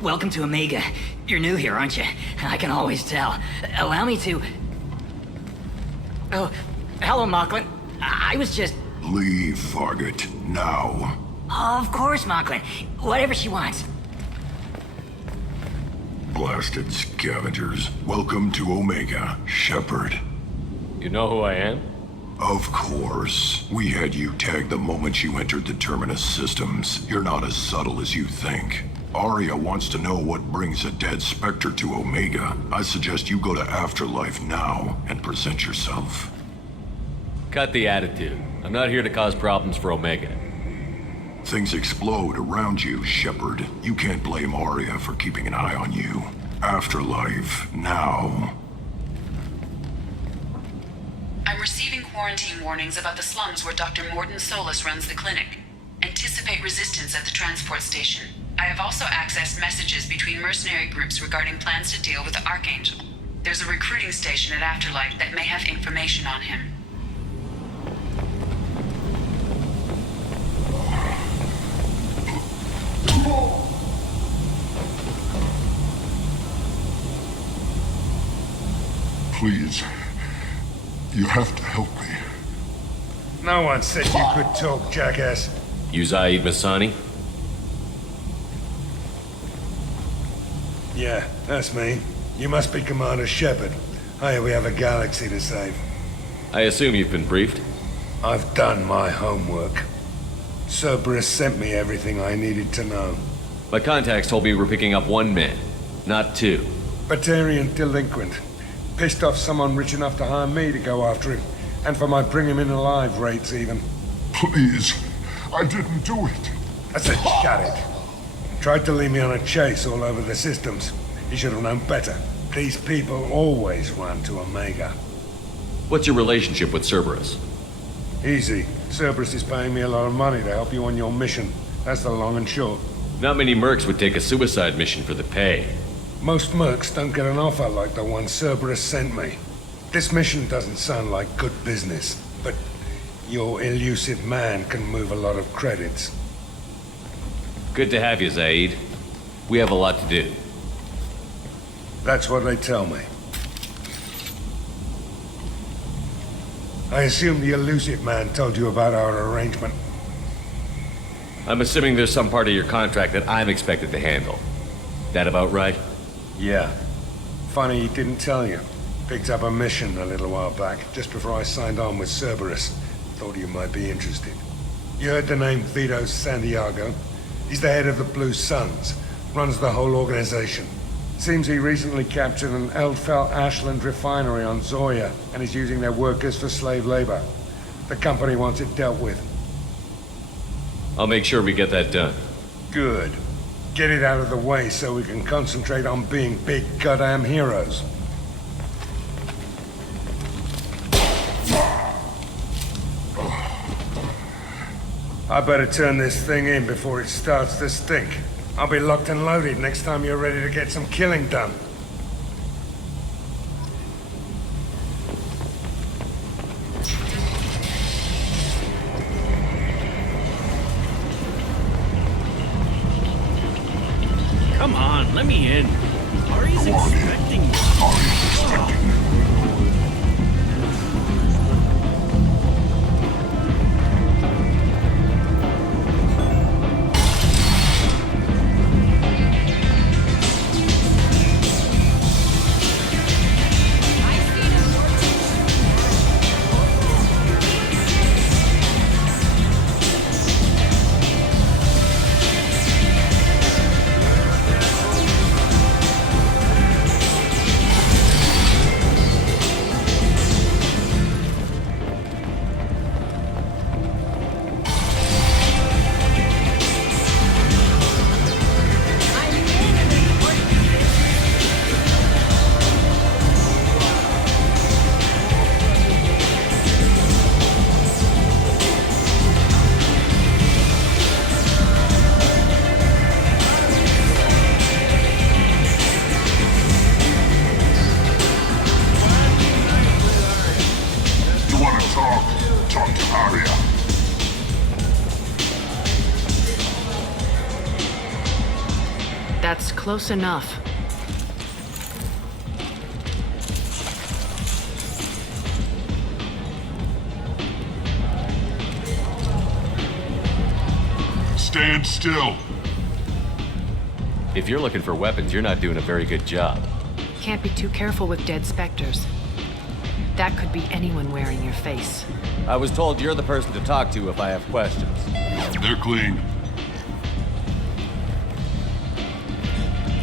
Welcome to Omega. You're new here, aren't you? I can always tell. Allow me to... Oh, hello, Mocklin. I was just... Leave, Fargate, now. Of course, Mocklin. Whatever she wants. Blasted scavengers. Welcome to Omega, Shepard. You know who I am? Of course. We had you tagged the moment you entered the Terminus systems. You're not as subtle as you think. Aria wants to know what brings a dead Spectre to Omega. I suggest you go to Afterlife now and present yourself. Cut the attitude. I'm not here to cause problems for Omega. Things explode around you, Shepard. You can't blame Aria for keeping an eye on you. Afterlife, now. I'm receiving quarantine warnings about the slums where Dr. Morden Solus runs the clinic. Anticipate resistance at the transport station. I have also accessed messages between mercenary groups regarding plans to deal with the Archangel. There's a recruiting station at Afterlife that may have information on him. Please, you have to help me. No one said you could talk, jackass. You Zaid Masani? Yeah, that's me. You must be Commander Shepard. Hey, we have a galaxy to save. I assume you've been briefed? I've done my homework. Cerberus sent me everything I needed to know. My contacts told me we're picking up one man, not two. Batarian delinquent. Pissed off someone rich enough to hire me to go after him. And for my bring him in alive rates even. Please, I didn't do it. I said shut it. Tried to lead me on a chase all over the systems. He should have known better. These people always run to Omega. What's your relationship with Cerberus? Easy. Cerberus is paying me a lot of money to help you on your mission. That's the long and short. Not many mercs would take a suicide mission for the pay. Most mercs don't get an offer like the one Cerberus sent me. This mission doesn't sound like good business, but your elusive man can move a lot of credits. Good to have you, Zaid. We have a lot to do. That's what they tell me. I assume the elusive man told you about our arrangement. I'm assuming there's some part of your contract that I'm expected to handle. That about right? Yeah. Funny he didn't tell you. Picked up a mission a little while back, just before I signed on with Cerberus. Thought you might be interested. You heard the name Vito Santiago? He's the head of the Blue Suns. Runs the whole organization. Seems he recently captured an Eldfell Ashland refinery on Zoya and is using their workers for slave labor. The company wants it dealt with. I'll make sure we get that done. Good. Get it out of the way so we can concentrate on being big goddamn heroes. I better turn this thing in before it starts to stink. I'll be locked and loaded next time you're ready to get some killing done. Come on, let me in. Ari's expecting me. Ari's expecting you. That's close enough. Stand still. If you're looking for weapons, you're not doing a very good job. Can't be too careful with dead specters. That could be anyone wearing your face. I was told you're the person to talk to if I have questions. They're clean.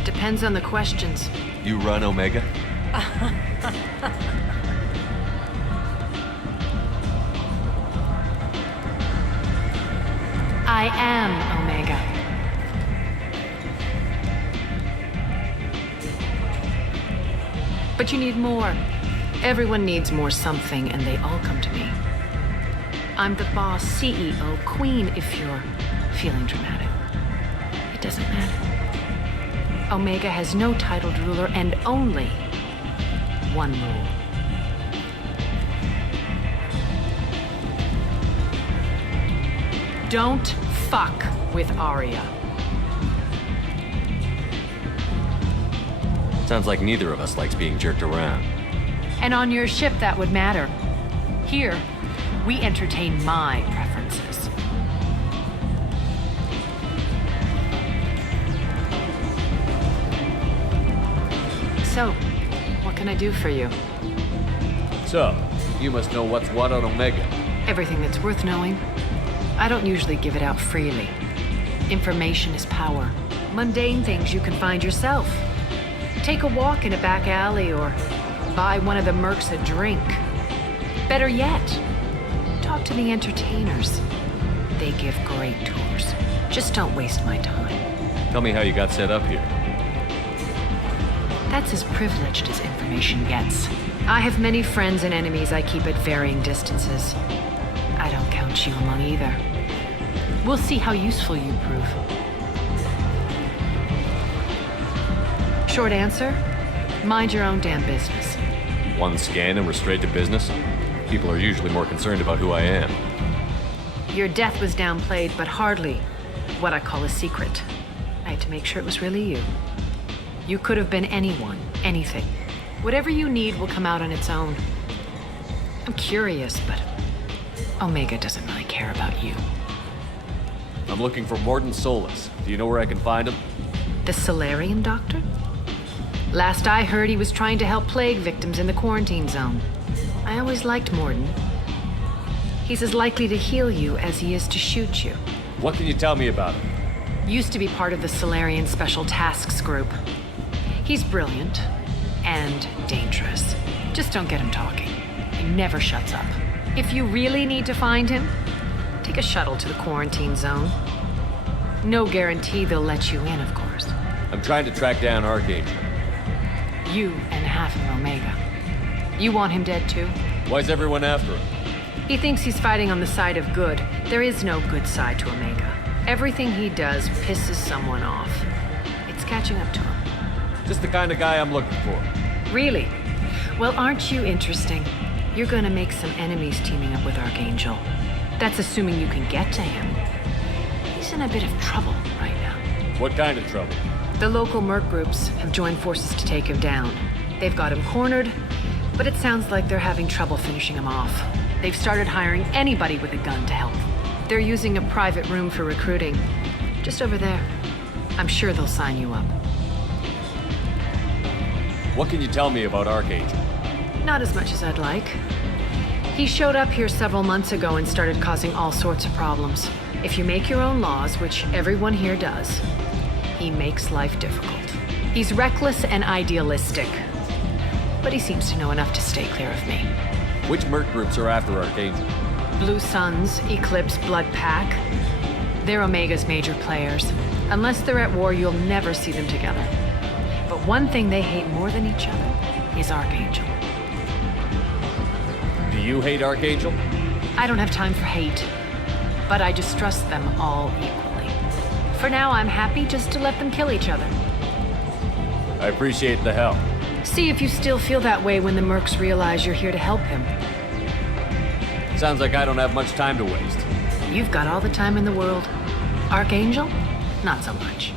Depends on the questions. You run Omega? I am Omega. But you need more. Everyone needs more something, and they all come to me. I'm the boss, CEO, queen, if you're feeling dramatic. It doesn't matter. Omega has no titled ruler and only one rule. Don't fuck with Aria. Sounds like neither of us likes being jerked around. And on your ship, that would matter. Here, we entertain my preferences. So, what can I do for you? So, you must know what's what on Omega. Everything that's worth knowing. I don't usually give it out freely. Information is power. Mundane things you can find yourself. Take a walk in a back alley or buy one of the mercs a drink. Better yet, talk to the entertainers. They give great tours. Just don't waste my time. Tell me how you got set up here. That's as privileged as information gets. I have many friends and enemies I keep at varying distances. I don't count you among either. We'll see how useful you prove. Short answer, mind your own damn business. One scan and we're straight to business? People are usually more concerned about who I am. Your death was downplayed, but hardly what I call a secret. I had to make sure it was really you. You could have been anyone, anything. Whatever you need will come out on its own. I'm curious, but Omega doesn't really care about you. I'm looking for Morden Solus. Do you know where I can find him? The Solarian doctor? Last I heard, he was trying to help plague victims in the quarantine zone. I always liked Morden. He's as likely to heal you as he is to shoot you. What can you tell me about him? Used to be part of the Solarian Special Tasks Group. He's brilliant and dangerous. Just don't get him talking. He never shuts up. If you really need to find him, take a shuttle to the quarantine zone. No guarantee they'll let you in, of course. I'm trying to track down Archangel. You and half of Omega. You want him dead too? Why's everyone after him? He thinks he's fighting on the side of good. There is no good side to Omega. Everything he does pisses someone off. It's catching up to him. Just the kind of guy I'm looking for. Really? Well, aren't you interesting? You're gonna make some enemies teaming up with Archangel. That's assuming you can get to him. He's in a bit of trouble right now. What kind of trouble? The local merc groups have joined forces to take him down. They've got him cornered, but it sounds like they're having trouble finishing him off. They've started hiring anybody with a gun to help. They're using a private room for recruiting. Just over there. I'm sure they'll sign you up. What can you tell me about Archangel? Not as much as I'd like. He showed up here several months ago and started causing all sorts of problems. If you make your own laws, which everyone here does, he makes life difficult. He's reckless and idealistic, but he seems to know enough to stay clear of me. Which merc groups are after Archangel? Blue Suns, Eclipse, Blood Pack. They're Omega's major players. Unless they're at war, you'll never see them together. But one thing they hate more than each other is Archangel. Do you hate Archangel? I don't have time for hate, but I distrust them all equally. For now, I'm happy just to let them kill each other. I appreciate the help. See if you still feel that way when the mercs realize you're here to help him. Sounds like I don't have much time to waste. You've got all the time in the world. Archangel? Not so much.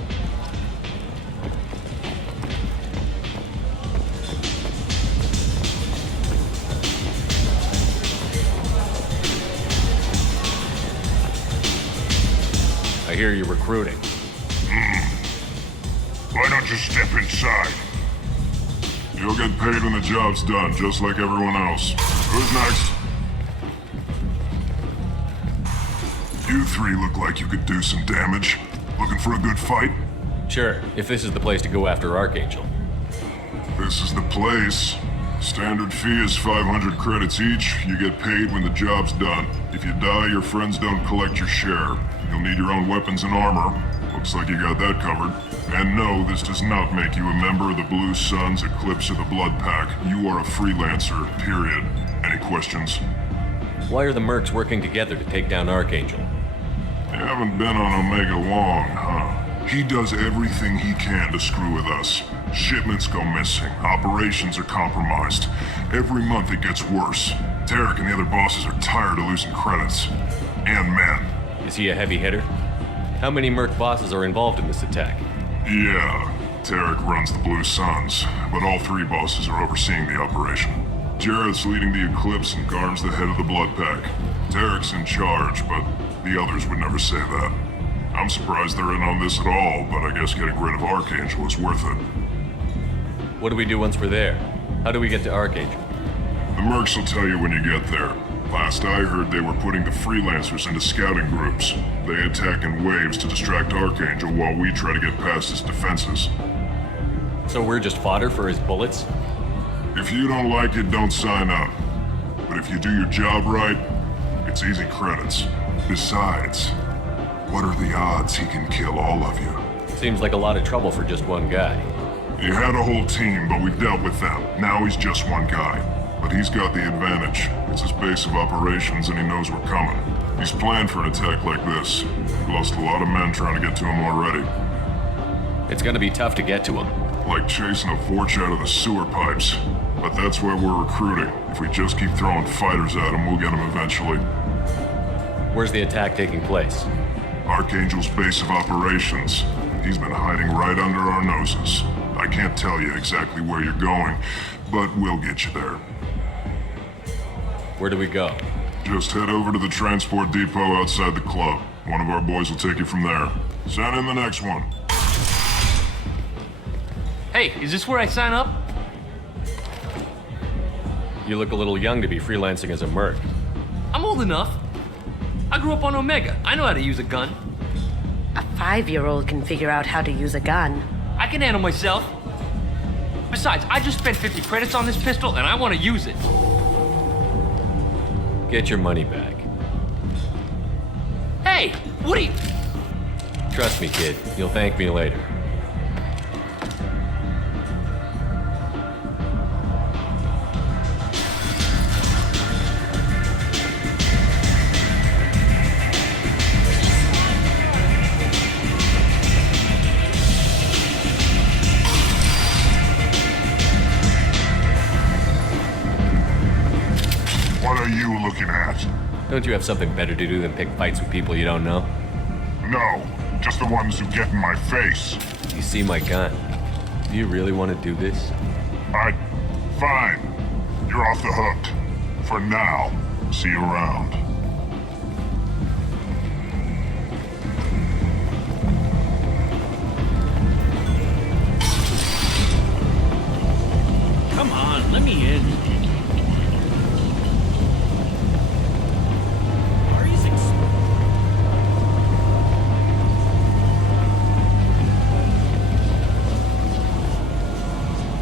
I hear you're recruiting. Why don't you step inside? You'll get paid when the job's done, just like everyone else. Who's next? You three look like you could do some damage. Looking for a good fight? Sure, if this is the place to go after Archangel. This is the place. Standard fee is 500 credits each. You get paid when the job's done. If you die, your friends don't collect your share. You'll need your own weapons and armor. Looks like you got that covered. And no, this does not make you a member of the Blue Suns, Eclipse, or the Blood Pack. You are a freelancer, period. Any questions? Why are the mercs working together to take down Archangel? You haven't been on Omega long, huh? He does everything he can to screw with us. Shipments go missing. Operations are compromised. Every month it gets worse. Tarek and the other bosses are tired of losing credits. And men. Is he a heavy hitter? How many merc bosses are involved in this attack? Yeah, Tarek runs the Blue Suns, but all three bosses are overseeing the operation. Jarrett's leading the Eclipse and Garm's the head of the Blood Pack. Tarek's in charge, but the others would never say that. I'm surprised they're in on this at all, but I guess getting rid of Archangel is worth it. What do we do once we're there? How do we get to Archangel? The mercs will tell you when you get there. Last I heard, they were putting the freelancers into scouting groups. They attack in waves to distract Archangel while we try to get past his defenses. So we're just fodder for his bullets? If you don't like it, don't sign up. But if you do your job right, it's easy credits. Besides, what are the odds he can kill all of you? Seems like a lot of trouble for just one guy. He had a whole team, but we dealt with them. Now he's just one guy. But he's got the advantage. It's his base of operations and he knows we're coming. He's planned for an attack like this. We've lost a lot of men trying to get to him already. It's gonna be tough to get to him. Like chasing a Vorch out of the sewer pipes. But that's why we're recruiting. If we just keep throwing fighters at him, we'll get him eventually. Where's the attack taking place? Archangel's base of operations. He's been hiding right under our noses. I can't tell you exactly where you're going, but we'll get you there. Where do we go? Just head over to the transport depot outside the club. One of our boys will take you from there. Send in the next one. Hey, is this where I sign up? You look a little young to be freelancing as a merc. I'm old enough. I grew up on Omega. I know how to use a gun. A 5-year-old can figure out how to use a gun. I can handle myself. Besides, I just spent 50 credits on this pistol and I want to use it. Get your money back. Hey, what are you... Trust me, kid. You'll thank me later. What are you looking at? Don't you have something better to do than pick fights with people you don't know? No, just the ones who get in my face. You see my gun. Do you really want to do this? Fine. You're off the hook. For now. See you around. Come on, let me in.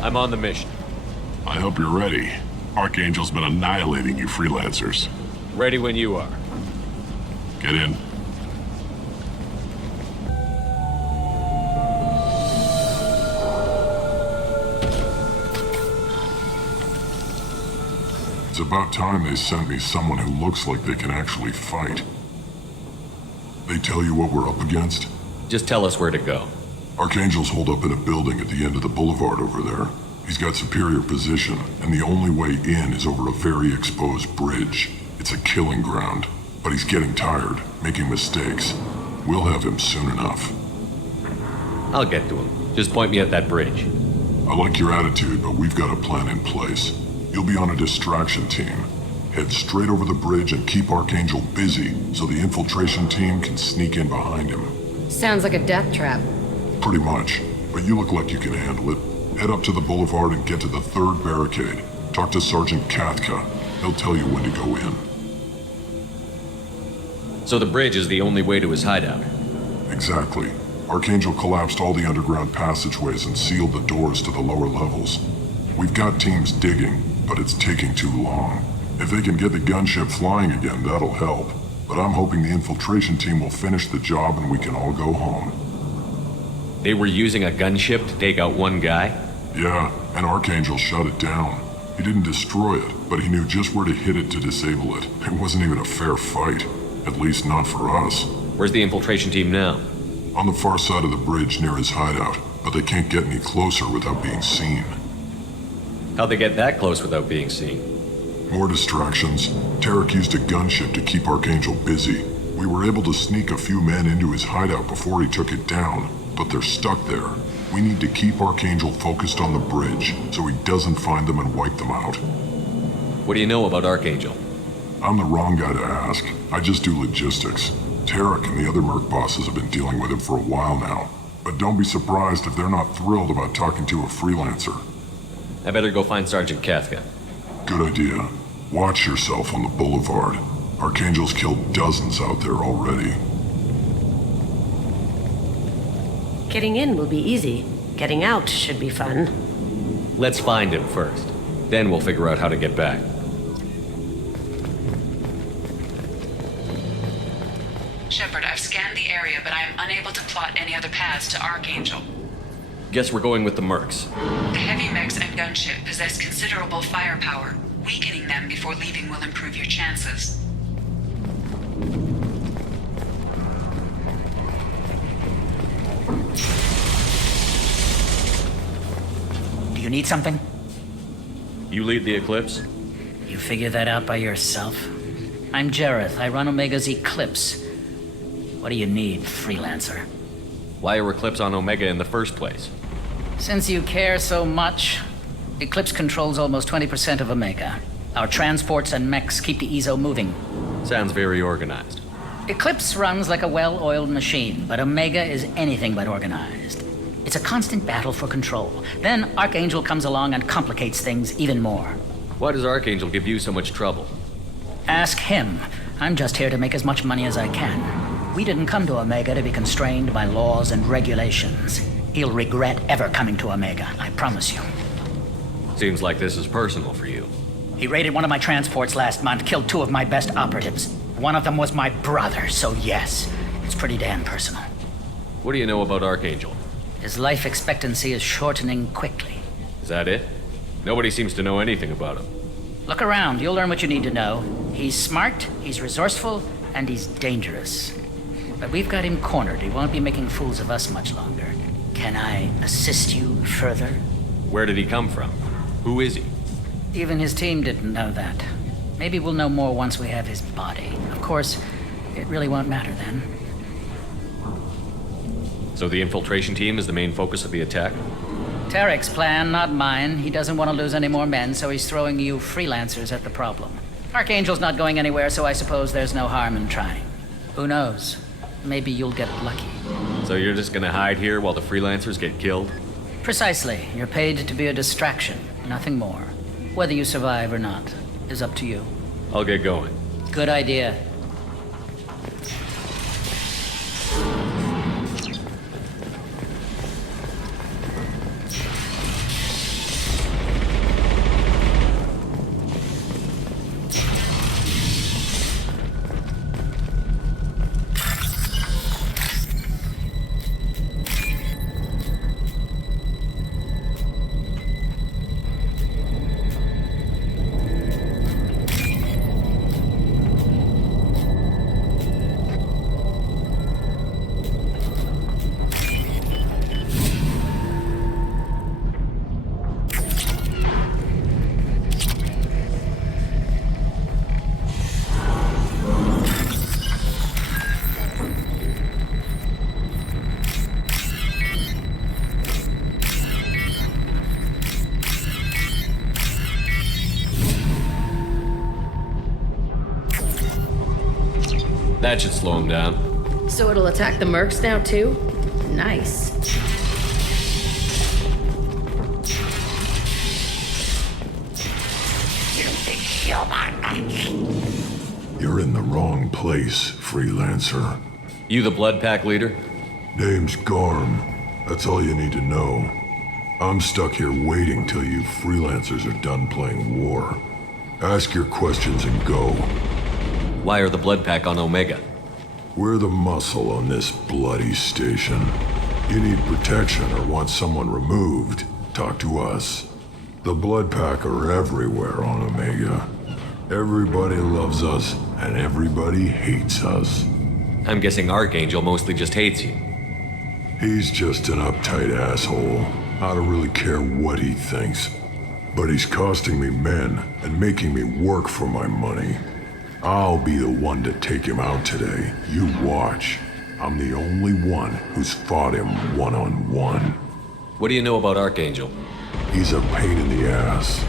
I'm on the mission. I hope you're ready. Archangel's been annihilating you freelancers. Ready when you are. Get in. It's about time they sent me someone who looks like they can actually fight. They tell you what we're up against? Just tell us where to go. Archangel's holed up in a building at the end of the boulevard over there. He's got superior position, and the only way in is over a very exposed bridge. It's a killing ground, but he's getting tired, making mistakes. We'll have him soon enough. I'll get to him. Just point me at that bridge. I like your attitude, but we've got a plan in place. You'll be on a distraction team. Head straight over the bridge and keep Archangel busy so the infiltration team can sneak in behind him. Sounds like a death trap. Pretty much. But you look like you can handle it. Head up to the boulevard and get to the 3rd barricade. Talk to Sergeant Kathka. He'll tell you when to go in. So the bridge is the only way to his hideout. Exactly. Archangel collapsed all the underground passageways and sealed the doors to the lower levels. We've got teams digging, but it's taking too long. If they can get the gunship flying again, that'll help. But I'm hoping the infiltration team will finish the job and we can all go home. They were using a gunship to take out one guy? Yeah, and Archangel shut it down. He didn't destroy it, but he knew just where to hit it to disable it. It wasn't even a fair fight. At least not for us. Where's the infiltration team now? On the far side of the bridge near his hideout, but they can't get any closer without being seen. How'd they get that close without being seen? More distractions. Tarek used a gunship to keep Archangel busy. We were able to sneak a few men into his hideout before he took it down, but they're stuck there. We need to keep Archangel focused on the bridge, so he doesn't find them and wipe them out. What do you know about Archangel? I'm the wrong guy to ask. I just do logistics. Tarek and the other merc bosses have been dealing with him for a while now. But don't be surprised if they're not thrilled about talking to a freelancer. I better go find Sergeant Kathka. Good idea. Watch yourself on the boulevard. Archangel's killed dozens out there already. Getting in will be easy. Getting out should be fun. Let's find him first. Then we'll figure out how to get back. Shepard, I've scanned the area, but I am unable to plot any other paths to Archangel. Guess we're going with the mercs. The heavy mechs and gunship possess considerable firepower. Weakening them before leaving will improve your chances. Do you need something? You lead the Eclipse? You figure that out by yourself? I'm Jareth. I run Omega's Eclipse. What do you need, freelancer? Why are Eclipse on Omega in the first place? Since you care so much, Eclipse controls almost 20% of Omega. Our transports and mechs keep the EZO moving. Sounds very organized. Eclipse runs like a well-oiled machine, but Omega is anything but organized. It's a constant battle for control. Then Archangel comes along and complicates things even more. Why does Archangel give you so much trouble? Ask him. I'm just here to make as much money as I can. We didn't come to Omega to be constrained by laws and regulations. He'll regret ever coming to Omega, I promise you. Seems like this is personal for you. He raided one of my transports last month, killed 2 of my best operatives. One of them was my brother, so yes, it's pretty damn personal. What do you know about Archangel? His life expectancy is shortening quickly. Is that it? Nobody seems to know anything about him. Look around, you'll learn what you need to know. He's smart, he's resourceful, and he's dangerous. But we've got him cornered. He won't be making fools of us much longer. Can I assist you further? Where did he come from? Who is he? Even his team didn't know that. Maybe we'll know more once we have his body. Of course, it really won't matter then. So the infiltration team is the main focus of the attack? Tarek's plan, not mine. He doesn't want to lose any more men, so he's throwing you freelancers at the problem. Archangel's not going anywhere, so I suppose there's no harm in trying. Who knows? Maybe you'll get lucky. So you're just gonna hide here while the freelancers get killed? Precisely. You're paid to be a distraction, nothing more. Whether you survive or not is up to you. I'll get going. Good idea. That should slow him down. So it'll attack the mercs now, too? Nice. You're in the wrong place, freelancer. You the Blood Pack leader? Name's Garm. That's all you need to know. I'm stuck here waiting till you freelancers are done playing war. Ask your questions and go. Why are the Blood Pack on Omega? We're the muscle on this bloody station. You need protection or want someone removed, talk to us. The Blood Pack are everywhere on Omega. Everybody loves us, and everybody hates us. I'm guessing Archangel mostly just hates you. He's just an uptight asshole. I don't really care what he thinks. But he's costing me men and making me work for my money. I'll be the one to take him out today. You watch. I'm the only one who's fought him one-on-one. What do you know about Archangel? He's a pain in the ass.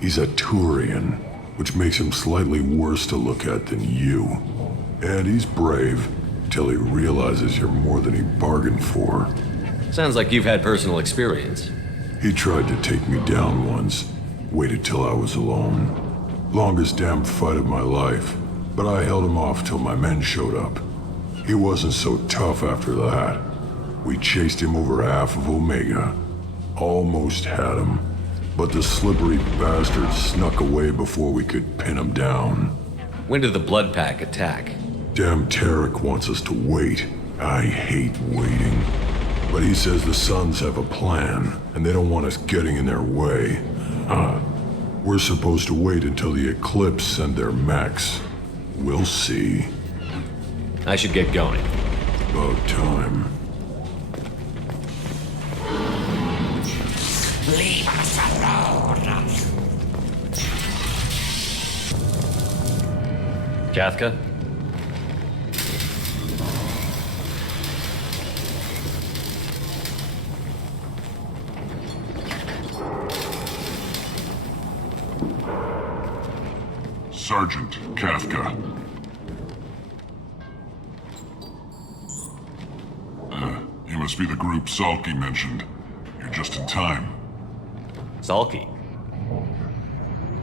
He's a Turian, which makes him slightly worse to look at than you. And he's brave, till he realizes you're more than he bargained for. Sounds like you've had personal experience. He tried to take me down once, waited till I was alone. Longest damn fight of my life, but I held him off till my men showed up. He wasn't so tough after that. We chased him over half of Omega. Almost had him, but the slippery bastard snuck away before we could pin him down. When did the Blood Pack attack? Damn Tarek wants us to wait. I hate waiting. But he says the Suns have a plan, and they don't want us getting in their way. We're supposed to wait until the Eclipse send their mechs. We'll see. I should get going. About time. Leave us alone. Kathka? Sergeant Kafka. You must be the group Salky mentioned. You're just in time. Salky?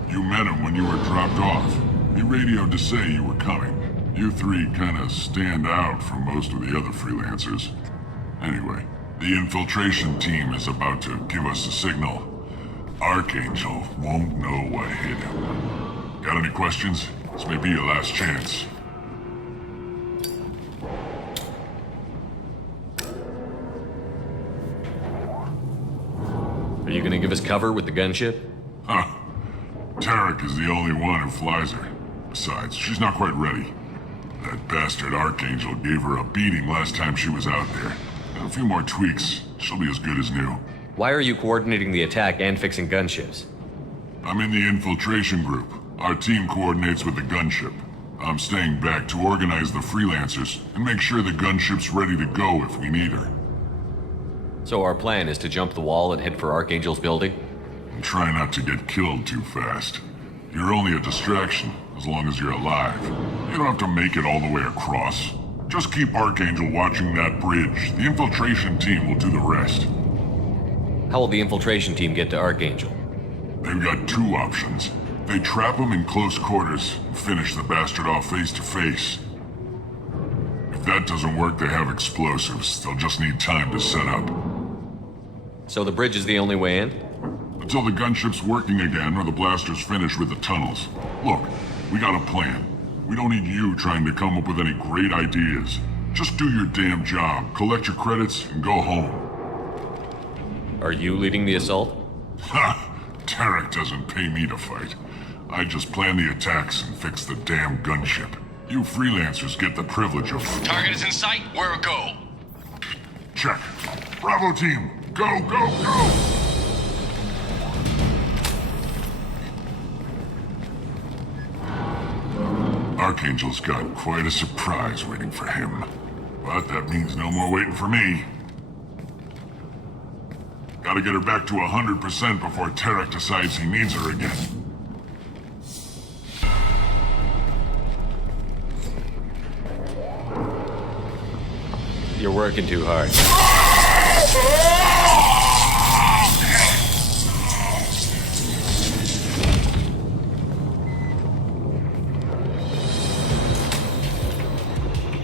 You met him when you were dropped off. He radioed to say you were coming. You three kinda stand out from most of the other freelancers. Anyway, the infiltration team is about to give us a signal. Archangel won't know what hit him. Got any questions? This may be your last chance. Are you gonna give us cover with the gunship? Huh. Tarek is the only one who flies her. Besides, she's not quite ready. That bastard Archangel gave her a beating last time she was out there. A few more tweaks, she'll be as good as new. Why are you coordinating the attack and fixing gunships? I'm in the infiltration group. Our team coordinates with the gunship. I'm staying back to organize the freelancers and make sure the gunship's ready to go if we need her. So our plan is to jump the wall and head for Archangel's building? And try not to get killed too fast. You're only a distraction, as long as you're alive. You don't have to make it all the way across. Just keep Archangel watching that bridge. The infiltration team will do the rest. How will the infiltration team get to Archangel? They've got two options. They trap him in close quarters and finish the bastard off face to face. If that doesn't work, they have explosives. They'll just need time to set up. So the bridge is the only way in? Until the gunship's working again or the blasters finish with the tunnels. Look, we got a plan. We don't need you trying to come up with any great ideas. Just do your damn job, collect your credits, and go home. Are you leading the assault? Ha! Tarek doesn't pay me to fight. I just plan the attacks and fix the damn gunship. You freelancers get the privilege of... Target is in sight. Where go? Check. Bravo team, go, go, go! Archangel's got quite a surprise waiting for him. But that means no more waiting for me. Gotta get her back to 100% before Tarek decides he needs her again. You're working too hard.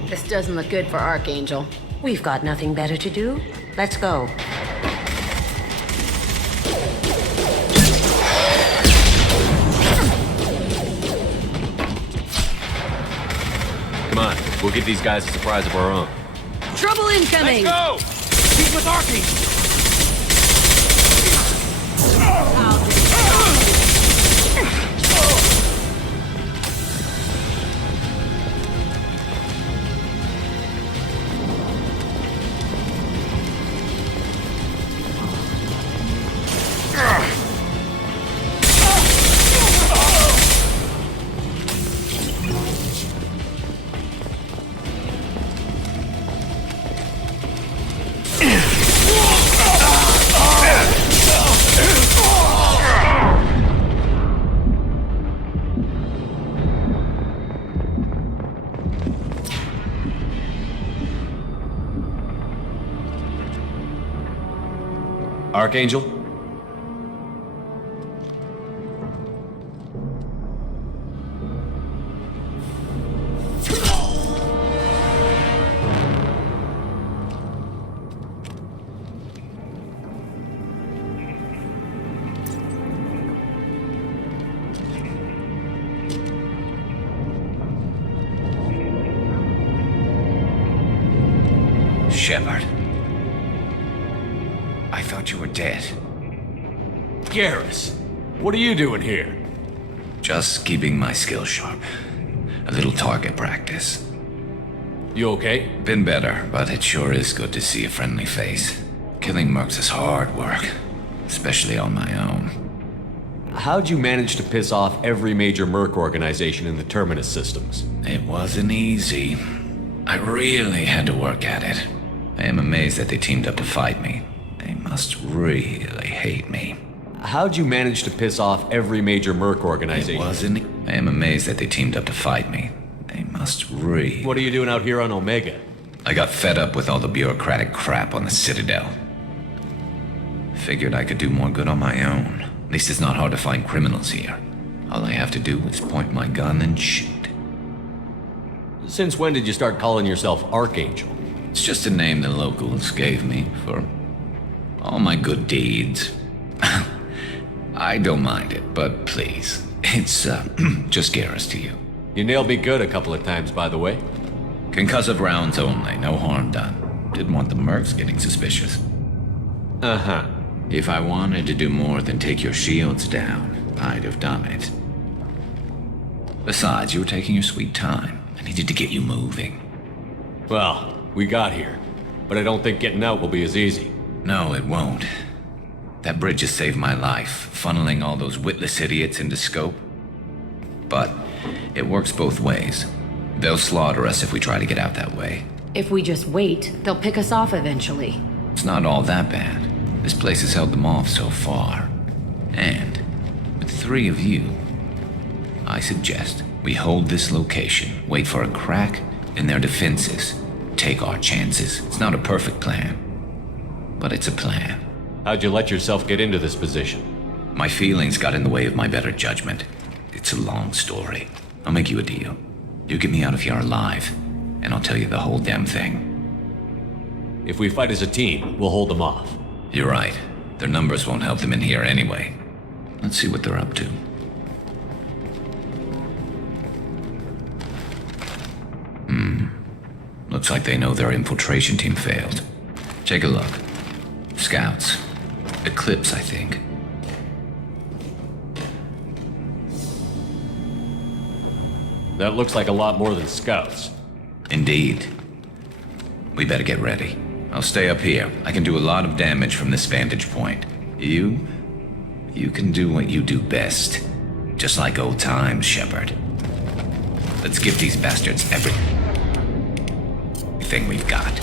This doesn't look good for Archangel. We've got nothing better to do. Let's go. Come on, we'll give these guys a surprise of our own. Trouble incoming! Let's go! He's with Archangel! Archangel? Shepard. I thought you were dead. Garrus, what are you doing here? Just keeping my skills sharp. A little target practice. You okay? Been better, but it sure is good to see a friendly face. Killing mercs is hard work, especially on my own. How'd you manage to piss off every major merc organization in the Terminus systems? It wasn't easy. I really had to work at it. I am amazed that they teamed up to fight me. They must really hate me. How'd you manage to piss off every major merc organization? It wasn't. I am amazed that they teamed up to fight me. They must really. What are you doing out here on Omega? I got fed up with all the bureaucratic crap on the Citadel. Figured I could do more good on my own. At least it's not hard to find criminals here. All I have to do is point my gun and shoot. Since when did you start calling yourself Archangel? It's just a name the locals gave me for all my good deeds. I don't mind it, but please, it's just Garrus to you. You nailed me good a couple of times, by the way. Concussive rounds only, no harm done. Didn't want the mercs getting suspicious. Uh-huh. If I wanted to do more than take your shields down, I'd have done it. Besides, you were taking your sweet time. I needed to get you moving. Well, we got here, but I don't think getting out will be as easy. No, it won't. That bridge has saved my life, funneling all those witless idiots into scope. But it works both ways. They'll slaughter us if we try to get out that way. If we just wait, they'll pick us off eventually. It's not all that bad. This place has held them off so far. And with 3 of you, I suggest we hold this location, wait for a crack in their defenses, take our chances. It's not a perfect plan, but it's a plan. How'd you let yourself get into this position? My feelings got in the way of my better judgment. It's a long story. I'll make you a deal. You get me out of here alive, and I'll tell you the whole damn thing. If we fight as a team, we'll hold them off. You're right. Their numbers won't help them in here anyway. Let's see what they're up to. Looks like they know their infiltration team failed. Take a look. Scouts. Eclipse, I think. That looks like a lot more than scouts. Indeed. We better get ready. I'll stay up here. I can do a lot of damage from this vantage point. You can do what you do best. Just like old times, Shepard. Let's give these bastards everything we've got.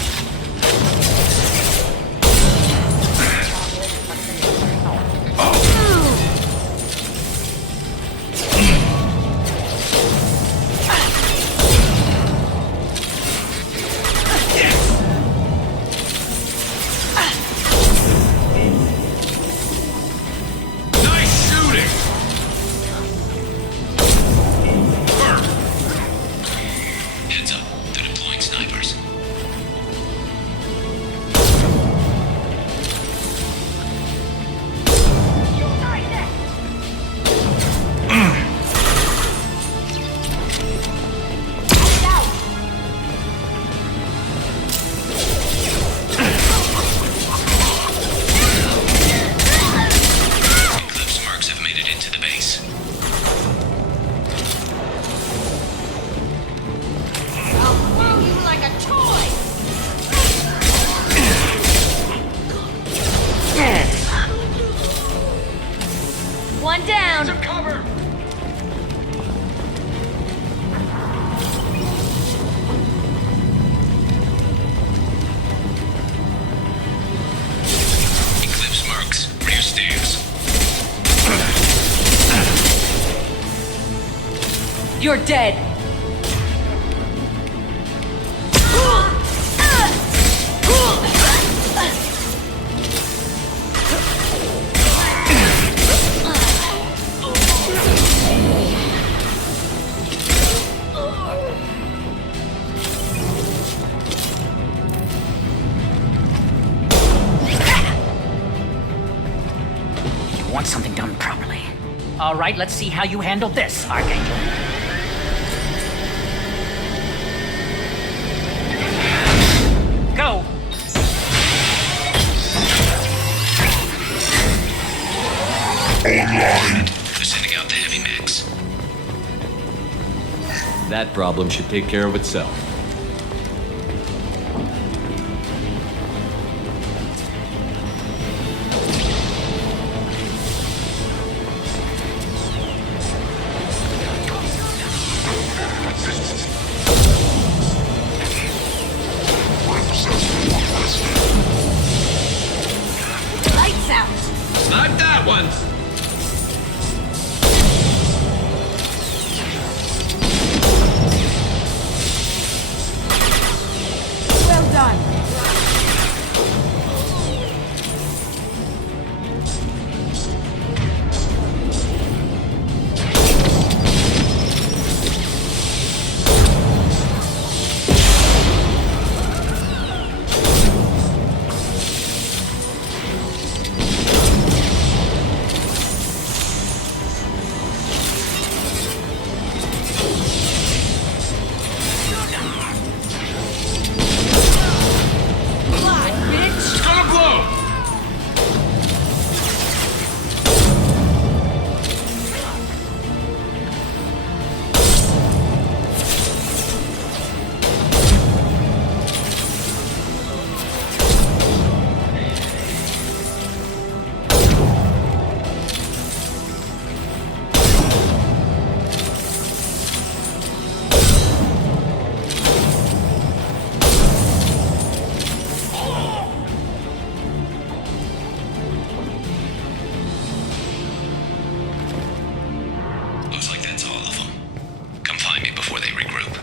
You're dead! You want something done properly. All right, let's see how you handle this, Archangel. Go! They're sending out the heavy mechs. That problem should take care of itself. Lights out! Snipe that one! Well done! Looks like that's all of them. Come find me before they regroup.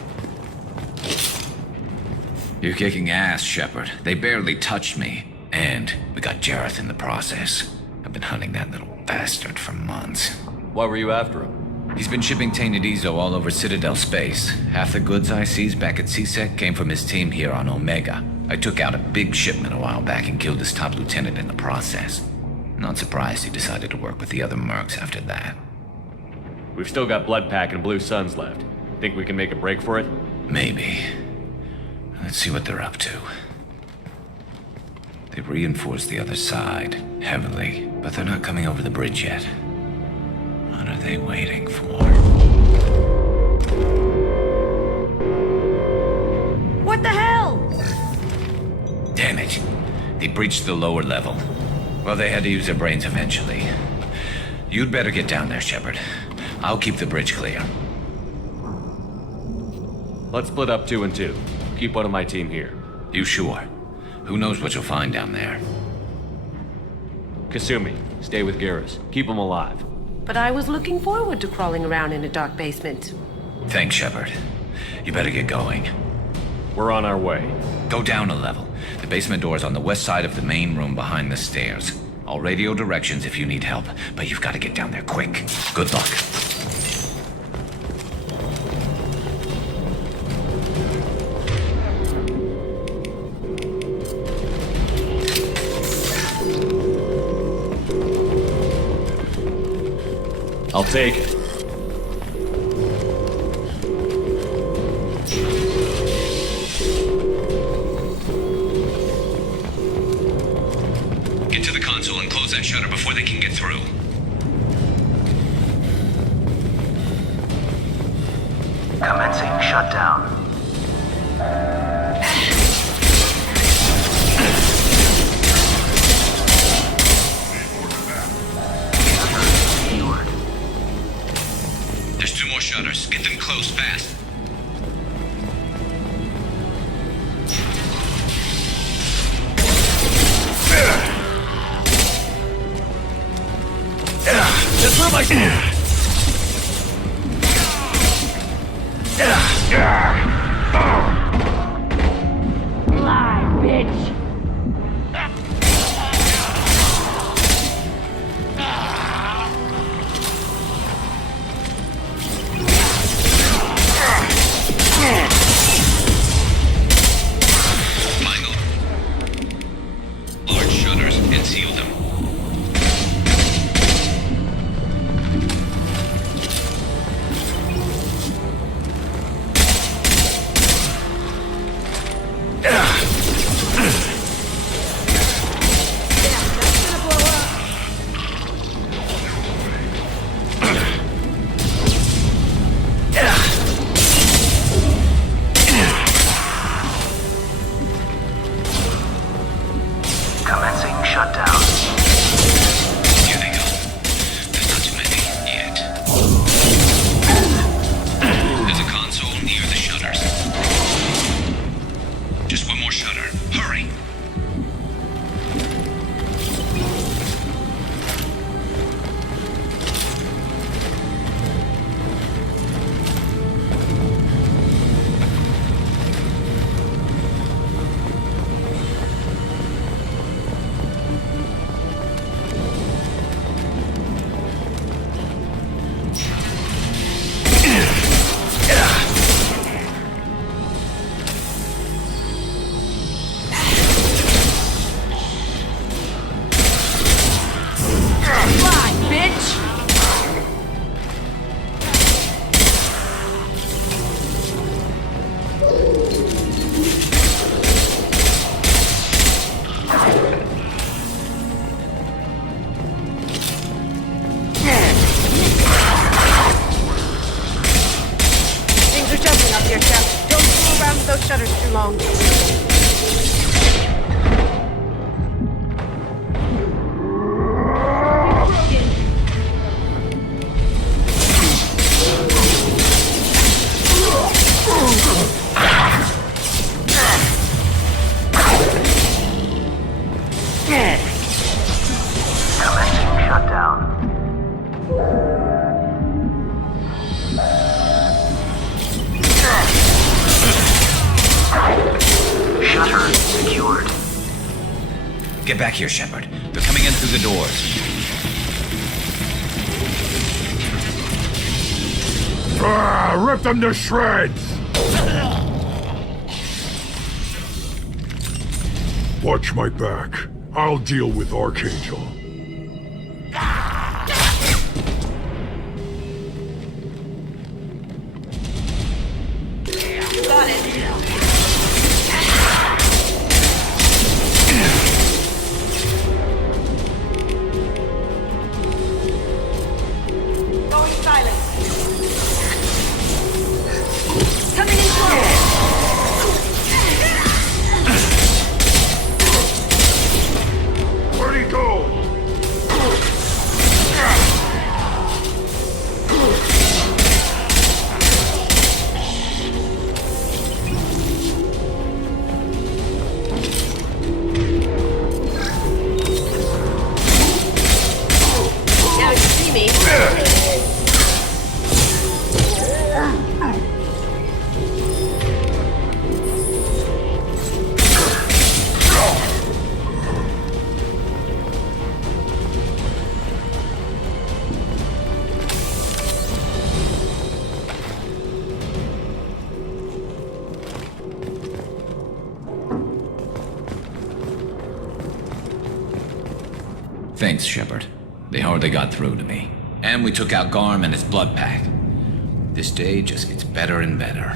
You're kicking ass, Shepard. They barely touched me. And we got Jareth in the process. I've been hunting that little bastard for months. Why were you after him? He's been shipping tainted Ezo all over Citadel space. Half the goods I seized back at CSEC came from his team here on Omega. I took out a big shipment a while back and killed his top lieutenant in the process. Not surprised he decided to work with the other mercs after that. We've still got Bloodpack and Blue Suns left. Think we can make a break for it? Maybe. Let's see what they're up to. They've reinforced the other side, heavily, but they're not coming over the bridge yet. What are they waiting for? What the hell? Damn it. They breached the lower level. Well, they had to use their brains eventually. You'd better get down there, Shepard. I'll keep the bridge clear. Let's split up 2 and 2. Keep one of my team here. You sure? Who knows what you'll find down there? Kasumi, stay with Garrus. Keep him alive. But I was looking forward to crawling around in a dark basement. Thanks, Shepard. You better get going. We're on our way. Go down a level. The basement door's on the west side of the main room behind the stairs. I'll radio directions if you need help, but you've got to get down there quick. Good luck. I'll take it. Get to the console and close that shutter before they can get through. Commencing shutdown. There's 2 more shutters. Get them closed fast. That's where my... Fly, bitch! Michael. Large shutters and seal them. Commencing shutdown. Here they go. There's not too many yet. There's a console near the shutters. Just one more shutter. Hurry! Fly, bitch! Things are jumping up here, Shep. Don't fool around with those shutters too long. Commencing shutdown. Shutter secured. Get back here, Shepard. They're coming in through the doors. Rip them to shreds! Watch my back. I'll deal with Archangel. Got it. Going silent. Coming in close. Where'd he go? Now you see me. Thanks, Shepard. They hardly got through to me. And we took out Garm and his blood pack. This day just gets better and better.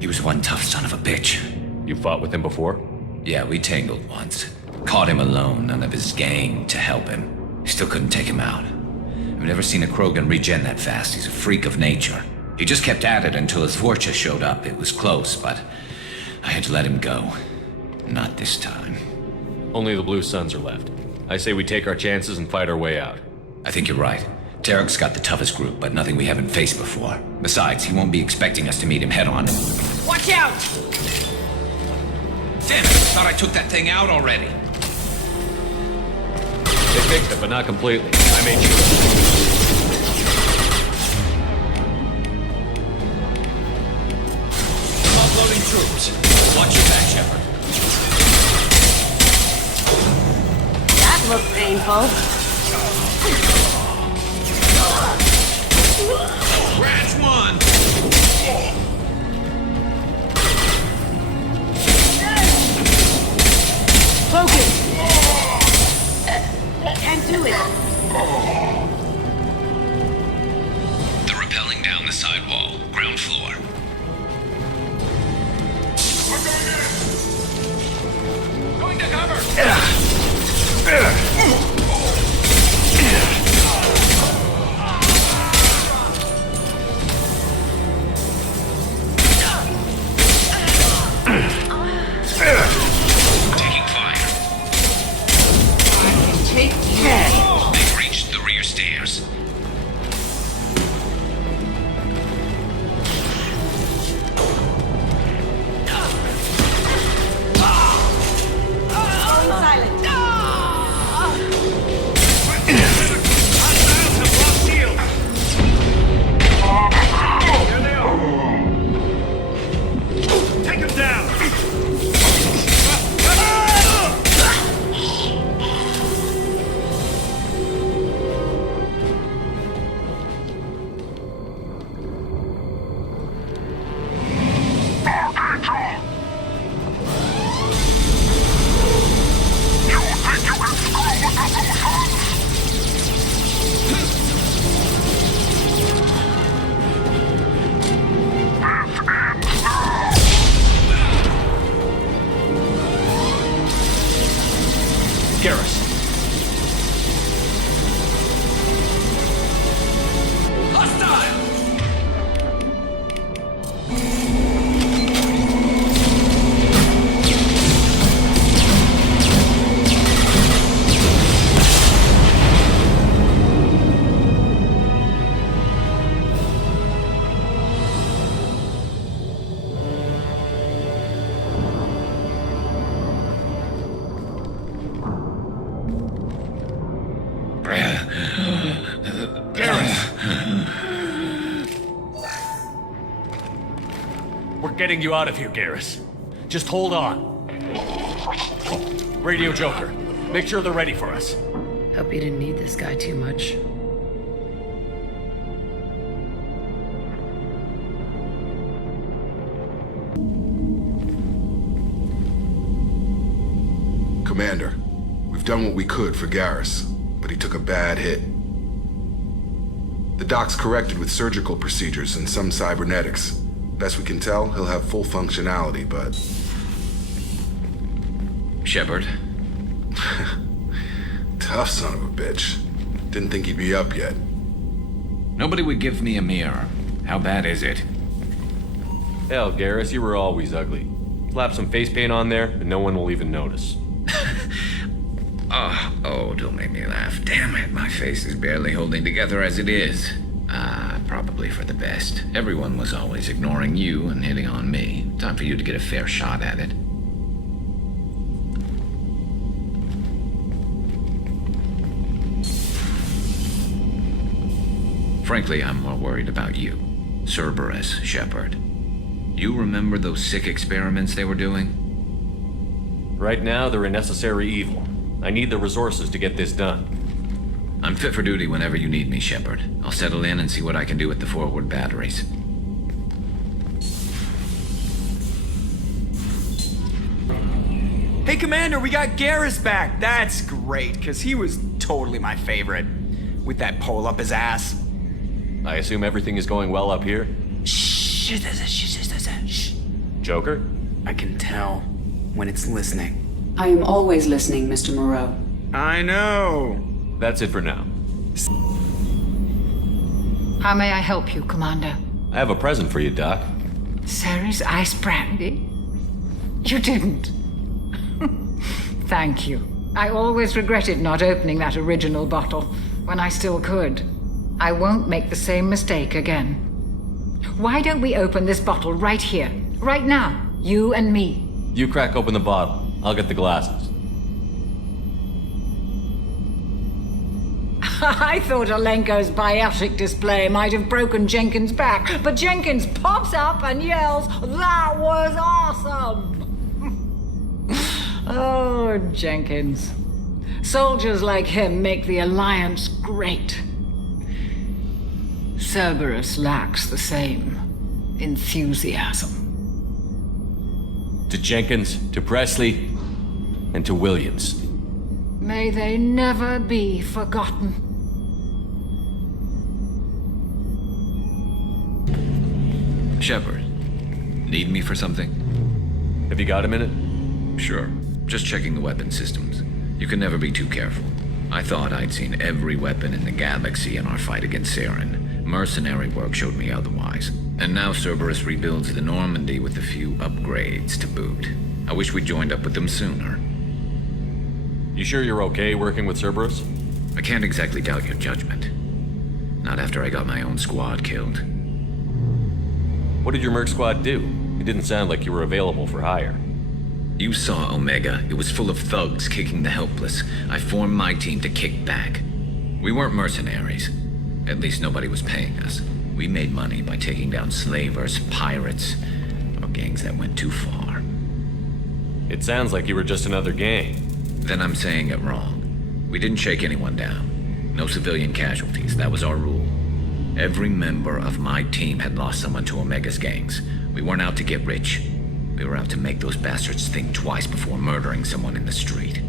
He was one tough son of a bitch. You fought with him before? Yeah, we tangled once. Caught him alone, none of his gang to help him. Still couldn't take him out. I've never seen a Krogan regen that fast. He's a freak of nature. He just kept at it until his Vorcha showed up. It was close, but I had to let him go. Not this time. Only the Blue Suns are left. I say we take our chances and fight our way out. I think you're right. Tarek's got the toughest group, but nothing we haven't faced before. Besides, he won't be expecting us to meet him head-on. Watch out! Damn it! Thought I took that thing out already. They fixed it, but not completely. I made sure. Watch your back, Shepard. That looked painful. Scratch one! Focus! Can't do it. They're rappelling down the side wall, ground floor. Going to cover! Taking fire. Take They've reached the rear stairs. Take him down! Garrus. Hostile! We're getting you out of here, Garrus. Just hold on. Radio Joker, make sure they're ready for us. Hope you didn't need this guy too much. Commander, we've done what we could for Garrus, but he took a bad hit. The doc's corrected with surgical procedures and some cybernetics. Best we can tell, he'll have full functionality, but... Shepard? Tough son of a bitch. Didn't think he'd be up yet. Nobody would give me a mirror. How bad is it? Hell, Garrus, you were always ugly. Slap some face paint on there, and no one will even notice. Oh, don't make me laugh. Damn it, my face is barely holding together as it is. Probably for the best. Everyone was always ignoring you and hitting on me. Time for you to get a fair shot at it. Frankly, I'm more worried about you. Cerberus, Shepard. You remember those sick experiments they were doing? Right now, they're a necessary evil. I need the resources to get this done. I'm fit for duty whenever you need me, Shepard. I'll settle in and see what I can do with the forward batteries. Hey, Commander, we got Garrus back. That's great, because he was totally my favorite. With that pole up his ass. I assume everything is going well up here? Shh. Joker? I can tell when it's listening. I am always listening, Mr. Moreau. I know. That's it for now. How may I help you, Commander? I have a present for you, Doc. Ceres ice brandy? You didn't. Thank you. I always regretted not opening that original bottle when I still could. I won't make the same mistake again. Why don't we open this bottle right here, right now, you and me? You crack open the bottle. I'll get the glasses. I thought Alenko's biotic display might have broken Jenkins' back, but Jenkins pops up and yells, "That was awesome!" Oh, Jenkins. Soldiers like him make the Alliance great. Cerberus lacks the same enthusiasm. To Jenkins, to Presley, and to Williams. May they never be forgotten. Shepard, need me for something? Have you got a minute? Sure. Just checking the weapon systems. You can never be too careful. I thought I'd seen every weapon in the galaxy in our fight against Saren. Mercenary work showed me otherwise. And now Cerberus rebuilds the Normandy with a few upgrades to boot. I wish we'd joined up with them sooner. You sure you're okay working with Cerberus? I can't exactly doubt your judgment. Not after I got my own squad killed. What did your merc squad do? It didn't sound like you were available for hire. You saw Omega. It was full of thugs kicking the helpless. I formed my team to kick back. We weren't mercenaries. At least nobody was paying us. We made money by taking down slavers, pirates, or gangs that went too far. It sounds like you were just another gang. Then I'm saying it wrong. We didn't shake anyone down. No civilian casualties. That was our rule. Every member of my team had lost someone to Omega's gangs. We weren't out to get rich. We were out to make those bastards think twice before murdering someone in the street.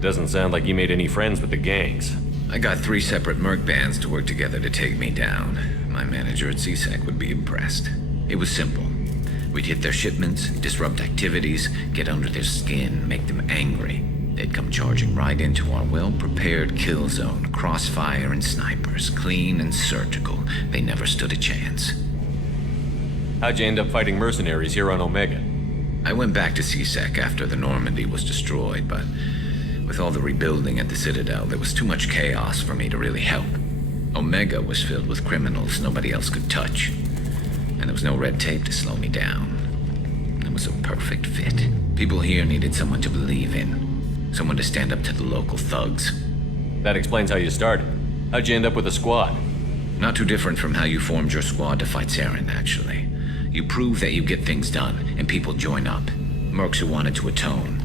Doesn't sound like you made any friends with the gangs. I got 3 separate merc bands to work together to take me down. My manager at CSEC would be impressed. It was simple. We'd hit their shipments, disrupt activities, get under their skin, make them angry. They'd come charging right into our well-prepared kill zone, crossfire and snipers, clean and surgical. They never stood a chance. How'd you end up fighting mercenaries here on Omega? I went back to CSEC after the Normandy was destroyed, but with all the rebuilding at the Citadel, there was too much chaos for me to really help. Omega was filled with criminals nobody else could touch, and there was no red tape to slow me down. It was a perfect fit. People here needed someone to believe in, someone to stand up to the local thugs. That explains how you started. How'd you end up with a squad? Not too different from how you formed your squad to fight Saren, actually. You prove that you get things done, and people join up. Mercs who wanted to atone.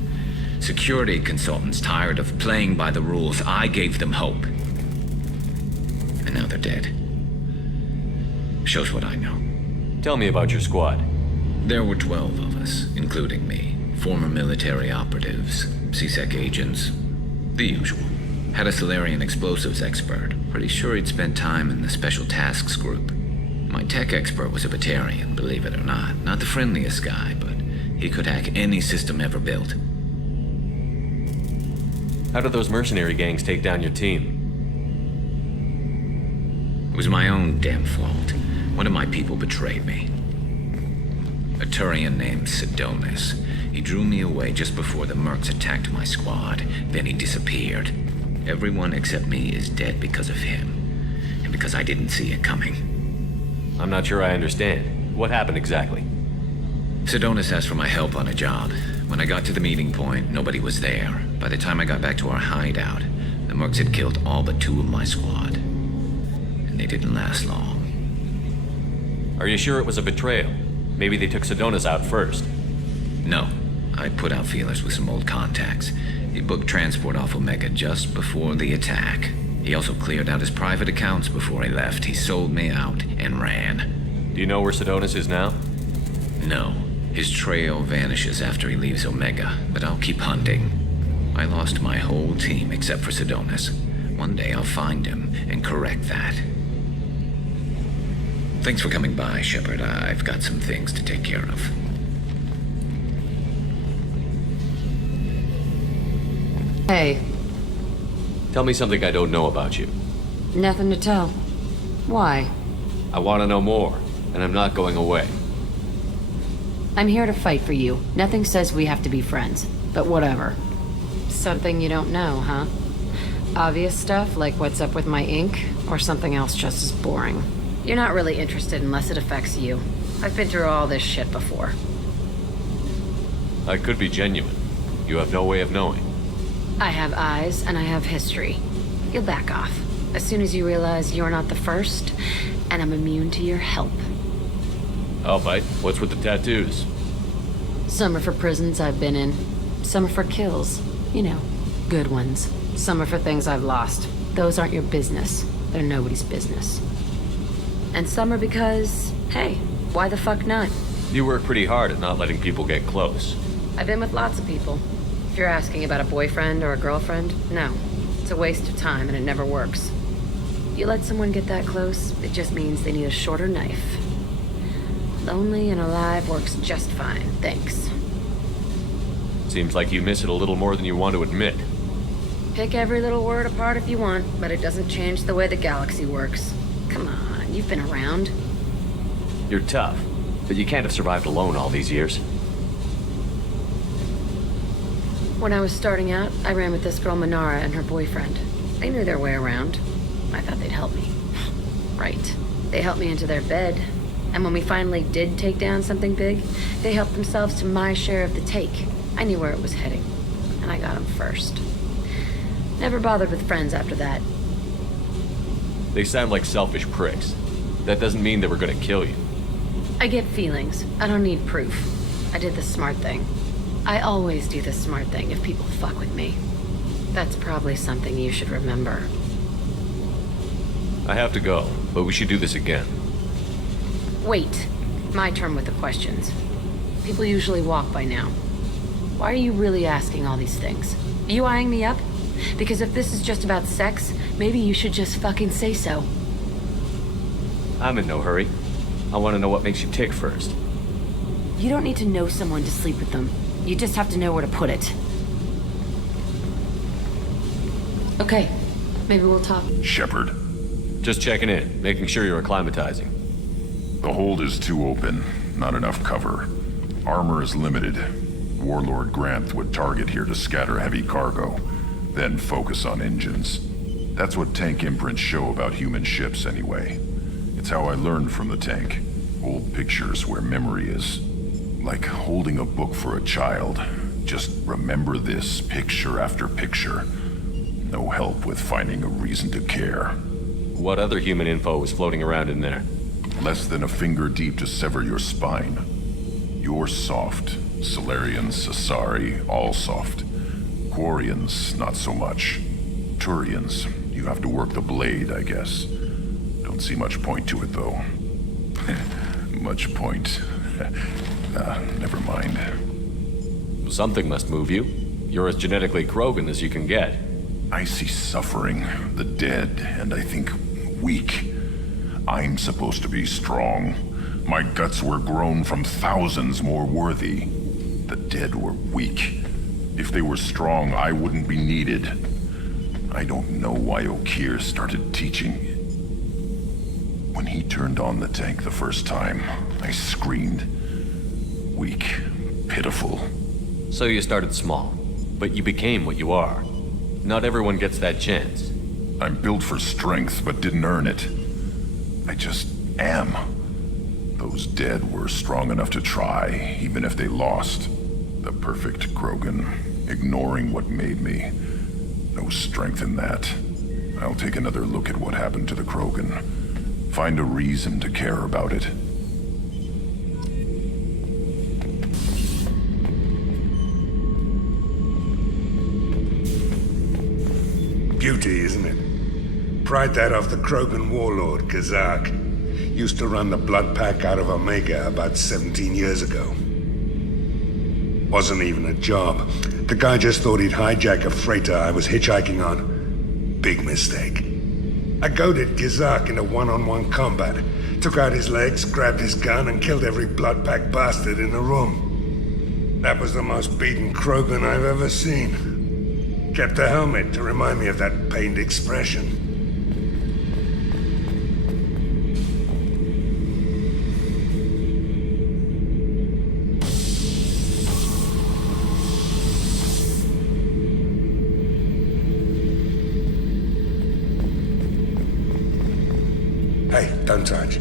Security consultants tired of playing by the rules. I gave them hope. And now they're dead. Shows what I know. Tell me about your squad. There were 12 of us, including me. Former military operatives, CSEC agents, the usual. Had a Solarian explosives expert. Pretty sure he'd spent time in the Special Tasks Group. My tech expert was a Batarian, believe it or not. Not the friendliest guy, but he could hack any system ever built. How did those mercenary gangs take down your team? It was my own damn fault. One of my people betrayed me. A Turian named Sidonis. He drew me away just before the mercs attacked my squad. Then he disappeared. Everyone except me is dead because of him. And because I didn't see it coming. I'm not sure I understand. What happened exactly? Sidonis asked for my help on a job. When I got to the meeting point, nobody was there. By the time I got back to our hideout, the mercs had killed all but 2 of my squad. And they didn't last long. Are you sure it was a betrayal? Maybe they took Sidonis out first. No. I put out feelers with some old contacts. He booked transport off Omega just before the attack. He also cleared out his private accounts before he left. He sold me out and ran. Do you know where Sidonis is now? No. His trail vanishes after he leaves Omega, but I'll keep hunting. I lost my whole team except for Sidonis. One day I'll find him and correct that. Thanks for coming by, Shepard. I've got some things to take care of. Hey. Tell me something I don't know about you. Nothing to tell. Why? I want to know more, and I'm not going away. I'm here to fight for you. Nothing says we have to be friends, but whatever. Something you don't know, huh? Obvious stuff, like what's up with my ink, or something else just as boring? You're not really interested unless it affects you. I've been through all this shit before. I could be genuine. You have no way of knowing. I have eyes, and I have history. You'll back off. As soon as you realize you're not the first, and I'm immune to your help. I'll bite. What's with the tattoos? Some are for prisons I've been in. Some are for kills. You know, good ones. Some are for things I've lost. Those aren't your business. They're nobody's business. And some are because, hey, why the fuck not? You work pretty hard at not letting people get close. I've been with lots of people. If you're asking about a boyfriend or a girlfriend, no. It's a waste of time and it never works. You let someone get that close, it just means they need a shorter knife. Lonely and alive works just fine, thanks. Seems like you miss it a little more than you want to admit. Pick every little word apart if you want, but it doesn't change the way the galaxy works. Come on, you've been around. You're tough, but you can't have survived alone all these years. When I was starting out, I ran with this girl Manara and her boyfriend. They knew their way around. I thought they'd help me. Right. They helped me into their bed. And when we finally did take down something big, they helped themselves to my share of the take. I knew where it was heading. And I got them first. Never bothered with friends after that. They sound like selfish pricks. That doesn't mean they were gonna kill you. I get feelings. I don't need proof. I did the smart thing. I always do the smart thing if people fuck with me. That's probably something you should remember. I have to go, but we should do this again. Wait. My turn with the questions. People usually walk by now. Why are you really asking all these things? Are you eyeing me up? Because if this is just about sex, maybe you should just fucking say so. I'm in no hurry. I want to know what makes you tick first. You don't need to know someone to sleep with them. You just have to know where to put it. Okay. Maybe we'll talk. Shepard. Just checking in, making sure you're acclimatizing. The hold is too open. Not enough cover. Armor is limited. Warlord Granth would target here to scatter heavy cargo, then focus on engines. That's what tank imprints show about human ships anyway. It's how I learned from the tank. Old pictures where memory is. Like holding a book for a child. Just remember this picture after picture. No help with finding a reason to care. What other human info was floating around in there? Less than a finger deep to sever your spine. You're soft. Solarians, Asari, all soft. Quarians, not so much. Turians, you have to work the blade, I guess. Don't see much point to it, though. Much point. Never mind. Something must move you. You're as genetically Krogan as you can get. I see suffering, the dead, and I think weak. I'm supposed to be strong. My guts were grown from thousands more worthy. The dead were weak. If they were strong, I wouldn't be needed. I don't know why Okeer started teaching. When he turned on the tank the first time, I screamed. Weak, pitiful. So you started small, but you became what you are. Not everyone gets that chance. I'm built for strength, but didn't earn it. I just am. Those dead were strong enough to try, even if they lost. The perfect Krogan, ignoring what made me. No strength in that. I'll take another look at what happened to the Krogan. Find a reason to care about it. Beauty, isn't it? Pried that off the Krogan warlord, Kazak. Used to run the blood pack out of Omega about 17 years ago. Wasn't even a job. The guy just thought he'd hijack a freighter I was hitchhiking on. Big mistake. I goaded Kazak into one-on-one combat. Took out his legs, grabbed his gun, and killed every blood pack bastard in the room. That was the most beaten Krogan I've ever seen. Kept a helmet to remind me of that pained expression. Hey, don't touch.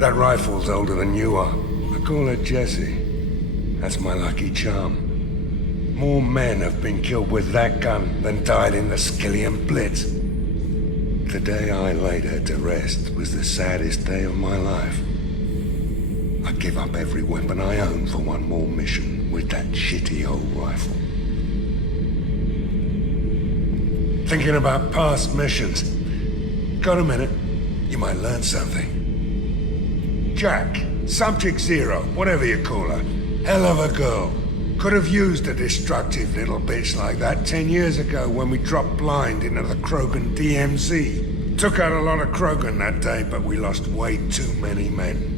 That rifle's older than you are. I call her Jessie. That's my lucky charm. More men have been killed with that gun than died in the Skillian Blitz. The day I laid her to rest was the saddest day of my life. I'd give up every weapon I own for one more mission with that shitty old rifle. Thinking about past missions. Got a minute? You might learn something. Jack, Subject Zero, whatever you call her. Hell of a girl. Could have used a destructive little bitch like that 10 years ago when we dropped blind into the Krogan DMZ. Took out a lot of Krogan that day, but we lost way too many men.